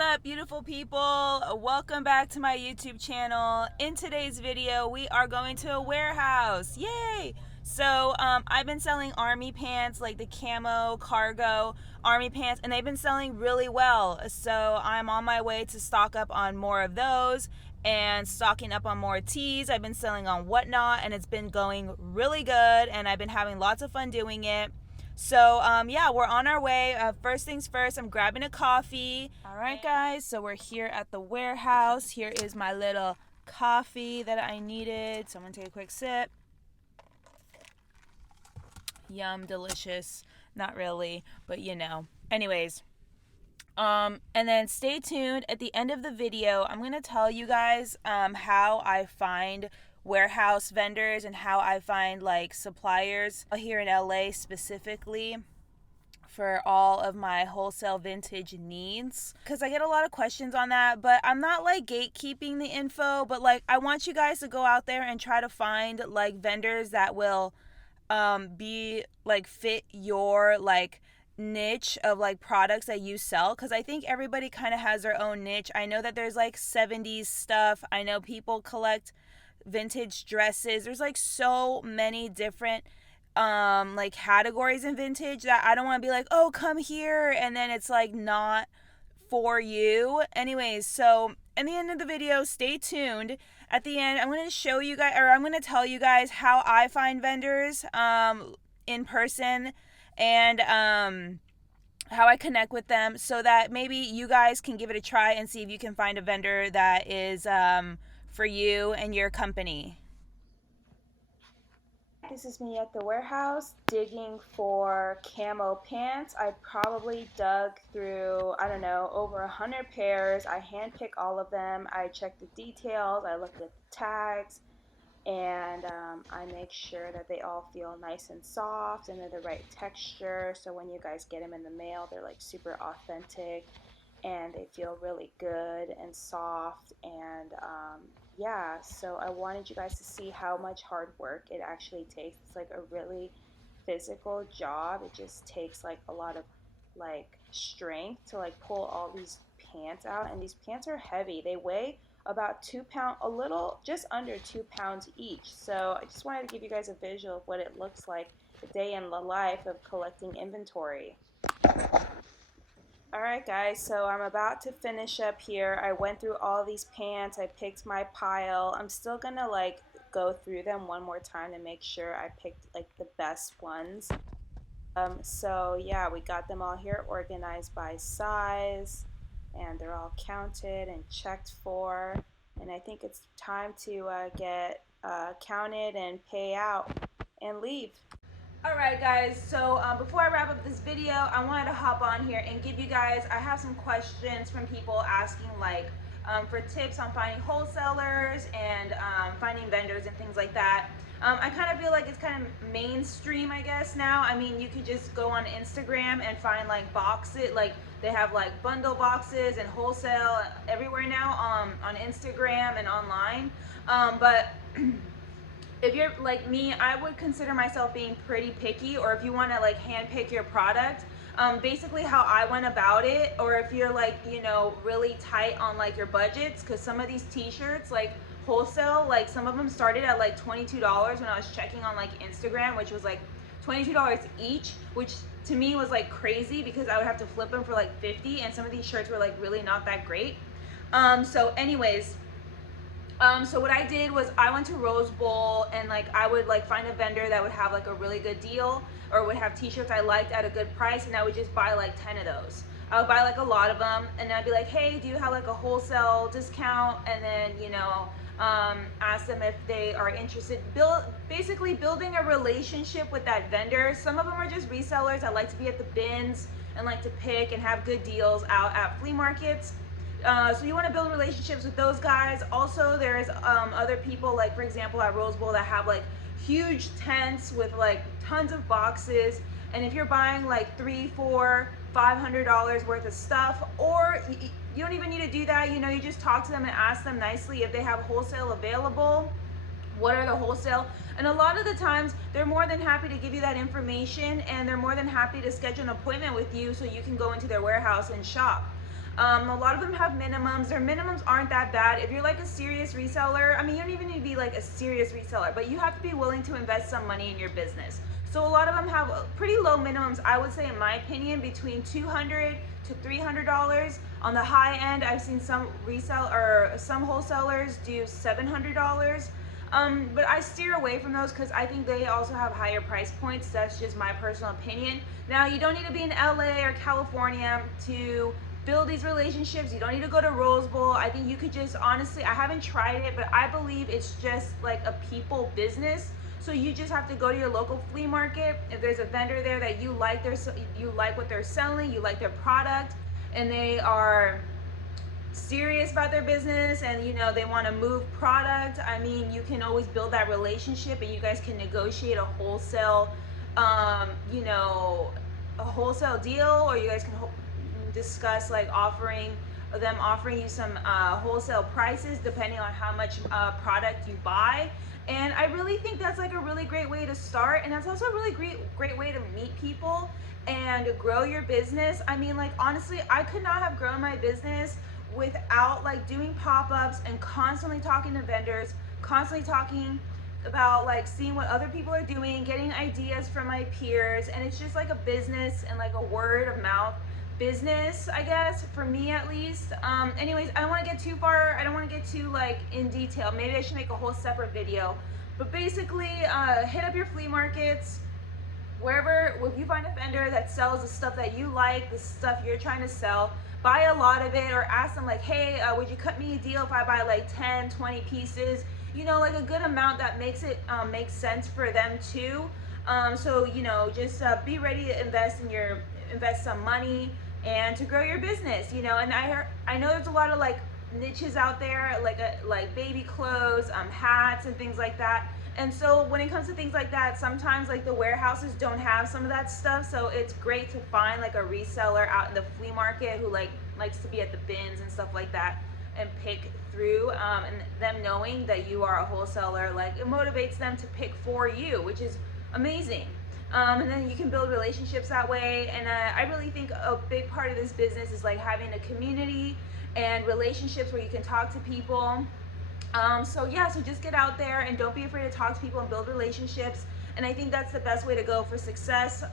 up, beautiful people? Welcome back to my YouTube channel. In today's video, we are going to a warehouse. Yay! So I've been selling army pants, like the camo cargo army pants, and they've been selling really well. So I'm on my way to stock up on more of those and stocking up on more tees. I've been selling on Whatnot, and it's been going really good, and I've been having lots of fun doing it. So yeah, we're on our way. First things first, I'm grabbing a coffee. All right, guys, so we're here at the warehouse. Here is my little coffee that I needed. So I'm gonna take a quick sip. Yum, delicious. Not really, but you know. Anyways, and then stay tuned. At the end of the video, I'm gonna tell you guys how I find warehouse vendors and how I find like suppliers here in LA specifically for all of my wholesale vintage needs, because I get a lot of questions on that. But I'm not like gatekeeping the info, but like I want you guys to go out there and try to find like vendors that will be like fit your like niche of like products that you sell, because I think everybody kind of has their own niche. I know that there's like 70s stuff. I know people collect vintage dresses. There's like so many different like categories in vintage that I don't want to be like, oh, come here, and then it's like not for you. Anyways, so in the end of the video, stay tuned. At the end, I'm going to show you guys, or I'm going to tell you guys how I find vendors in person, and how I connect with them, so that maybe you guys can give it a try and see if you can find a vendor that is for you and your company. This is me at the warehouse digging for camo pants. I probably dug through, I don't know, over 100 pairs. I handpick all of them. I check the details. I look at the tags, and I make sure that they all feel nice and soft and they're the right texture. So when you guys get them in the mail, they're like super authentic and they feel really good and soft. And yeah, so I wanted you guys to see how much hard work it actually takes. It's like a really physical job. It just takes like a lot of like strength to like pull all these pants out, and these pants are heavy. They weigh about 2 pounds, a little just under 2 pounds each. So I just wanted to give you guys a visual of what it looks like a day in the life of collecting inventory. Alright guys, so I'm about to finish up here. I went through all these pants, I picked my pile. I'm still gonna like go through them one more time to make sure I picked like the best ones. So yeah, we got them all here organized by size, and they're all counted and checked for, and I think it's time to get counted and pay out and leave. Alright guys, so before I wrap up this video, I wanted to hop on here and give you guys, I have some questions from people asking like for tips on finding wholesalers and finding vendors and things like that. I kind of feel like it's kind of mainstream, I guess, now. I mean, you could just go on Instagram and find like boxes, like they have like bundle boxes and wholesale everywhere now on Instagram and online. But if you're like me, I would consider myself being pretty picky, or if you want to like hand pick your product, basically how I went about it, or if you're like, you know, really tight on like your budgets, because some of these t-shirts like wholesale, like some of them started at like $22 when I was checking on like Instagram, which was like $22 each, which to me was like crazy because I would have to flip them for like 50, and some of these shirts were like really not that great. So anyways, so what I did was I went to Rose Bowl, and like I would like find a vendor that would have like a really good deal, or would have t-shirts I liked at a good price, and I would just buy like 10 of those. I would buy like a lot of them, and I'd be like, hey, do you have like a wholesale discount? And then, you know, ask them if they are interested. Basically building a relationship with that vendor. Some of them are just resellers that like to be at the bins and like to pick and have good deals out at flea markets. So you want to build relationships with those guys. Also, there's other people, like for example at Rose Bowl, that have like huge tents with like tons of boxes, and if you're buying like $300, $400, $500 worth of stuff, or you don't even need to do that, you know, you just talk to them and ask them nicely if they have wholesale available, what are the wholesale, and a lot of the times they're more than happy to give you that information, and they're more than happy to schedule an appointment with you so you can go into their warehouse and shop. A lot of them have minimums. Their minimums aren't that bad. If you're like a serious reseller, I mean, you don't even need to be like a serious reseller, but you have to be willing to invest some money in your business. So a lot of them have pretty low minimums. I would say, in my opinion, between $200 to $300. On the high end, I've seen some some wholesalers do $700. But I steer away from those because I think they also have higher price points. That's just my personal opinion. Now, you don't need to be in LA or California to build these relationships. You don't need to go to Rose Bowl. I think you could just, honestly, I haven't tried it, but I believe it's just like a people business. So you just have to go to your local flea market. If there's a vendor there that you like what they're selling, you like their product, and they are serious about their business, and they want to move product, I mean, you can always build that relationship, and you guys can negotiate a wholesale a wholesale deal, or you guys can discuss like offering you some wholesale prices depending on how much product you buy. And I really think that's like a really great way to start, and that's also a really great way to meet people and grow your business. I mean, like, honestly, I could not have grown my business without like doing pop-ups and constantly talking to vendors, constantly talking about like seeing what other people are doing, getting ideas from my peers. And it's just like a business and like a word of mouth business, I guess, for me at least. Anyways, I don't want to get too far, I don't want to get too like in detail. Maybe I should make a whole separate video. But basically, hit up your flea markets, wherever. If you find a vendor that sells the stuff that you like, the stuff you're trying to sell, buy a lot of it, or ask them like, hey, would you cut me a deal if I buy like 10-20 pieces, like a good amount that makes it make sense for them too. So just be ready to invest some money and to grow your business. And I know there's a lot of like niches out there, like baby clothes, hats and things like that. And so when it comes to things like that, sometimes like the warehouses don't have some of that stuff. So it's great to find like a reseller out in the flea market who likes to be at the bins and stuff like that and pick through. And them knowing that you are a wholesaler, like, it motivates them to pick for you, which is amazing. And then you can build relationships that way. And I really think a big part of this business is like having a community and relationships where you can talk to people. So yeah, so just get out there and don't be afraid to talk to people and build relationships. And I think that's the best way to go for success.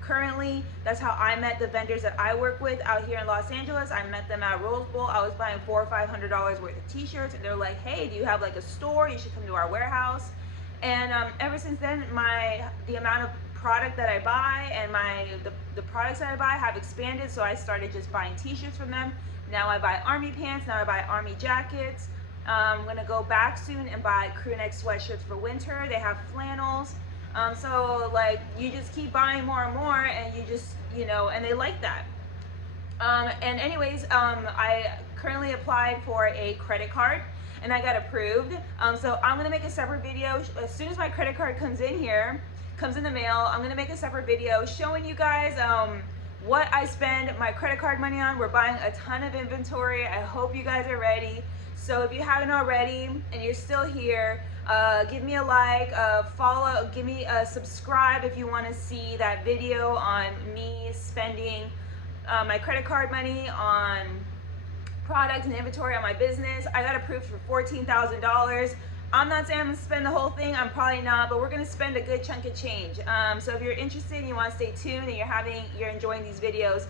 Currently, that's how I met the vendors that I work with out here in Los Angeles. I met them at Rose Bowl. I was buying $400 or $500 worth of t-shirts, and they're like, hey, do you have like a store? You should come to our warehouse. And ever since then, the amount of product that I buy and the products that I buy have expanded. So I started just buying t-shirts from them. Now I buy army pants. Now I buy army jackets. I'm gonna go back soon and buy crew neck sweatshirts for winter. They have flannels. So like, you just keep buying more and more, and you just, and they like that. And anyways, I currently applied for a credit card and I got approved. So I'm gonna make a separate video as soon as my credit card comes in the mail. I'm gonna make a separate video showing you guys what I spend my credit card money on. We're buying a ton of inventory. I hope you guys are ready. So if you haven't already and you're still here, give me a like, follow, give me a subscribe if you want to see that video on me spending my credit card money on product and inventory on my business. I got approved for $14,000. I'm not saying I'm gonna spend the whole thing, I'm probably not, but we're gonna spend a good chunk of change. So if you're interested and you want to stay tuned and you're enjoying these videos,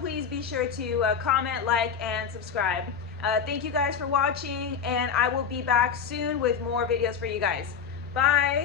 please be sure to comment, like, and subscribe. Thank you guys for watching, and I will be back soon with more videos for you guys. Bye.